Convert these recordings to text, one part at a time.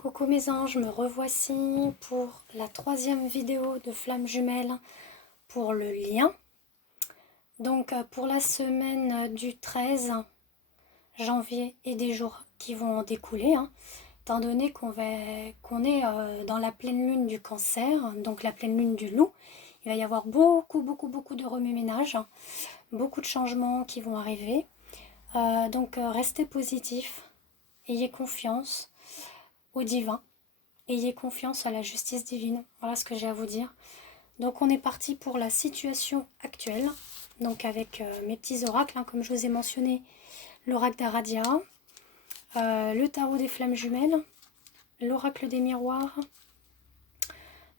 Coucou mes anges, me revoici pour la troisième vidéo de Flamme Jumelle pour le lien. Donc pour la semaine du 13 janvier et des jours qui vont en découler, étant donné qu'on est dans la pleine lune du Cancer, donc la pleine lune du Loup, il va y avoir beaucoup de remue-ménage, beaucoup de changements qui vont arriver. Donc restez positifs, ayez confiance au divin. Ayez confiance à la justice divine. Voilà ce que j'ai à vous dire. Donc on est parti pour la situation actuelle. Donc avec mes petits oracles, comme je vous ai mentionné, l'oracle d'Aradia, le tarot des flammes jumelles, l'oracle des miroirs,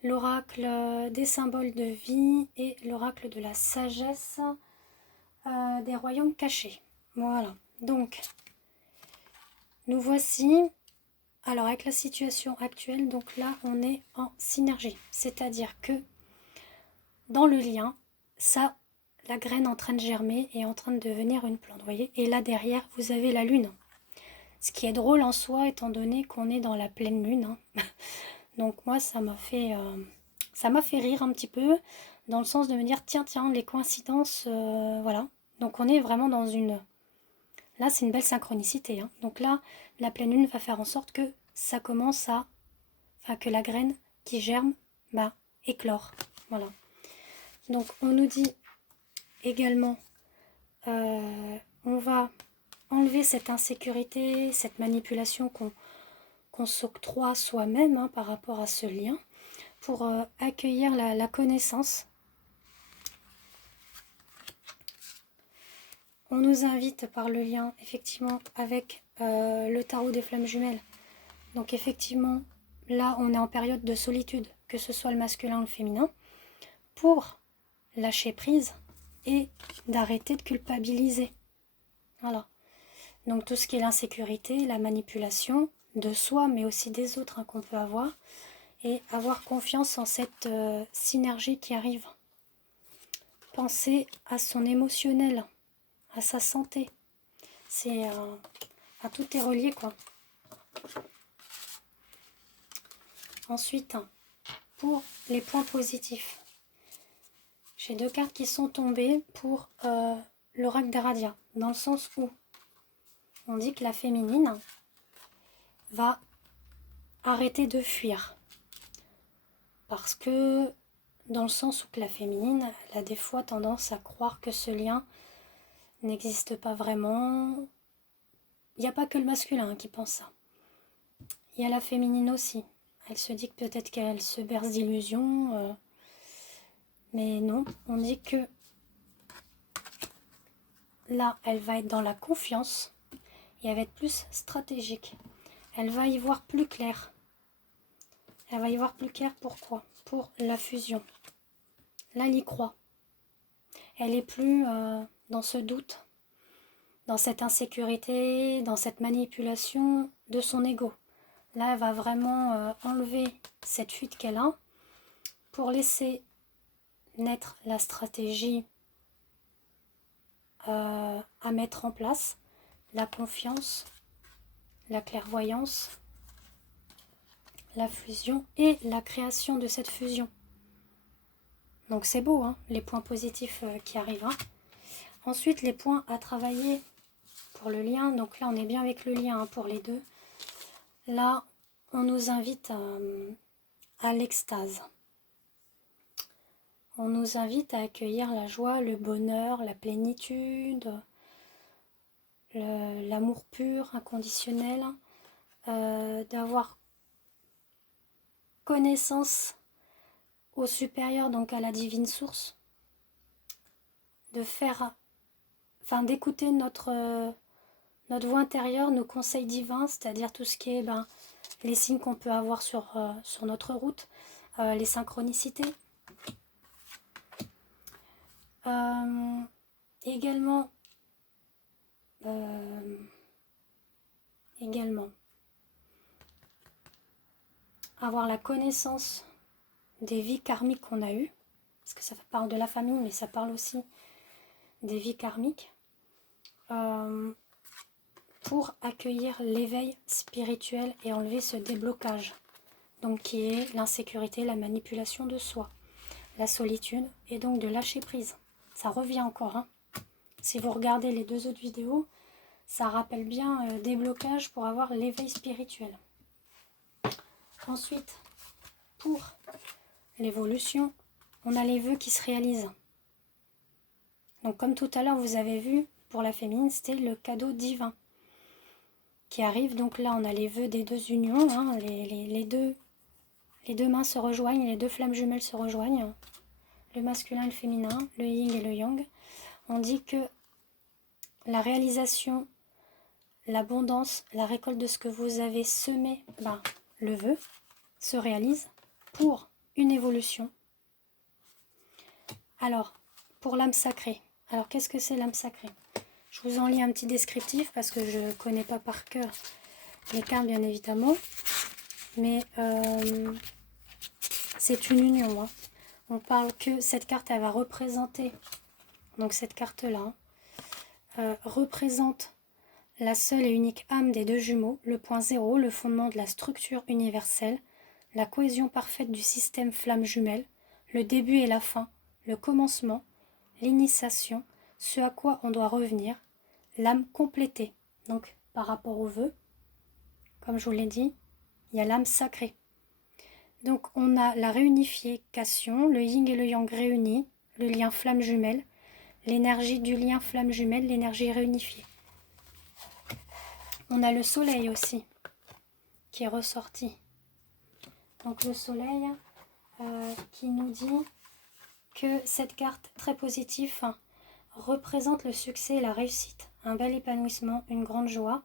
l'oracle des symboles de vie et l'oracle de la sagesse des royaumes cachés. Voilà. Donc nous voici. Alors avec la situation actuelle, donc là on est en synergie, c'est-à-dire que dans le lien, ça, la graine est en train de germer et en train de devenir une plante, vous voyez. Et là derrière vous avez la lune, ce qui est drôle en soi étant donné qu'on est dans la pleine lune. Donc moi ça m'a fait rire un petit peu, dans le sens de me dire tiens les coïncidences, voilà. Donc on est vraiment dans une... Là, c'est une belle synchronicité. Donc là, la pleine lune va faire en sorte que ça commence à... Enfin, que la graine qui germe, éclore. Voilà. Donc, on nous dit également, on va enlever cette insécurité, cette manipulation qu'on s'octroie soi-même par rapport à ce lien, pour accueillir la connaissance. On nous invite par le lien, effectivement, avec le tarot des flammes jumelles. Donc effectivement, là, on est en période de solitude, que ce soit le masculin ou le féminin, pour lâcher prise et d'arrêter de culpabiliser. Voilà. Donc tout ce qui est l'insécurité, la manipulation de soi, mais aussi des autres qu'on peut avoir, et avoir confiance en cette synergie qui arrive. Penser à son émotionnel, à sa santé. C'est à tout est relié, quoi. Ensuite, pour les points positifs, j'ai deux cartes qui sont tombées pour l'oracle d'Aradia, dans le sens où on dit que la féminine va arrêter de fuir. Parce que, dans le sens où que la féminine, elle a des fois tendance à croire que ce lien n'existe pas vraiment. Il n'y a pas que le masculin qui pense ça. Il y a la féminine aussi. Elle se dit que peut-être qu'elle se berce d'illusions. Mais non, on dit que là, elle va être dans la confiance et elle va être plus stratégique. Elle va y voir plus clair. Elle va y voir plus clair pourquoi? Pour la fusion. Là, elle y croit. Elle est plus dans ce doute, dans cette insécurité, dans cette manipulation de son ego. Là, elle va vraiment enlever cette fuite qu'elle a pour laisser naître la stratégie à mettre en place, la confiance, la clairvoyance, la fusion et la création de cette fusion. Donc c'est beau, les points positifs qui arrivent. Ensuite, les points à travailler pour le lien. Donc là, on est bien avec le lien pour les deux. Là, on nous invite à l'extase. On nous invite à accueillir la joie, le bonheur, la plénitude, l'amour pur, inconditionnel, d'avoir connaissance au supérieur, donc à la divine source, de faire, d'écouter notre voix intérieure, nos conseils divins, c'est-à-dire tout ce qui est les signes qu'on peut avoir sur notre route, les synchronicités. Également, avoir la connaissance des vies karmiques qu'on a eues, parce que ça parle de la famille, mais ça parle aussi des vies karmiques. pour accueillir l'éveil spirituel et enlever ce déblocage. Donc qui est l'insécurité, la manipulation de soi, la solitude et donc de lâcher prise. Ça revient encore. Hein. Si vous regardez les 2 autres vidéos, ça rappelle bien déblocage pour avoir l'éveil spirituel. Ensuite, pour l'évolution, on a les vœux qui se réalisent. Donc comme tout à l'heure, vous avez vu, pour la féminine, c'était le cadeau divin qui arrive. Donc là, on a les vœux des 2 unions, hein, les deux mains se rejoignent, les 2 flammes jumelles se rejoignent, le masculin et le féminin, le yin et le yang. On dit que la réalisation, l'abondance, la récolte de ce que vous avez semé, le vœu, se réalise pour une évolution. Alors, pour l'âme sacrée. Alors, qu'est-ce que c'est l'âme sacrée? Je vous en lis un petit descriptif parce que je ne connais pas par cœur les cartes, bien évidemment. Mais c'est une union. Hein. On parle que cette carte, elle va représenter, donc cette carte-là, représente la seule et unique âme des 2 jumeaux, le point zéro, le fondement de la structure universelle, la cohésion parfaite du système flamme jumelle, le début et la fin, le commencement, l'initiation, ce à quoi on doit revenir, l'âme complétée. Donc par rapport au vœu, comme je vous l'ai dit, il y a l'âme sacrée. Donc on a la réunification, le yin et le yang réunis, le lien flamme jumelle, l'énergie du lien flamme jumelle, l'énergie réunifiée. On a le soleil aussi qui est ressorti. Donc le soleil qui nous dit que cette carte très positive représente le succès et la réussite, un bel épanouissement, une grande joie,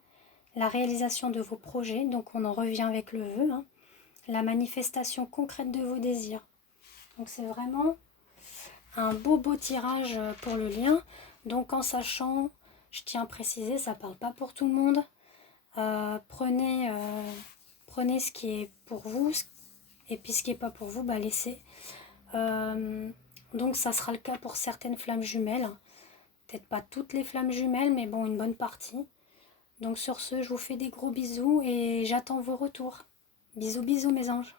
la réalisation de vos projets, donc on en revient avec le vœu, hein, la manifestation concrète de vos désirs. Donc c'est vraiment un beau tirage pour le lien. Donc en sachant, je tiens à préciser, ça ne parle pas pour tout le monde. Prenez ce qui est pour vous et puis ce qui n'est pas pour vous, laissez. Donc ça sera le cas pour certaines flammes jumelles. Peut-être pas toutes les flammes jumelles, mais bon, une bonne partie. Donc sur ce, je vous fais des gros bisous et j'attends vos retours. Bisous, bisous mes anges.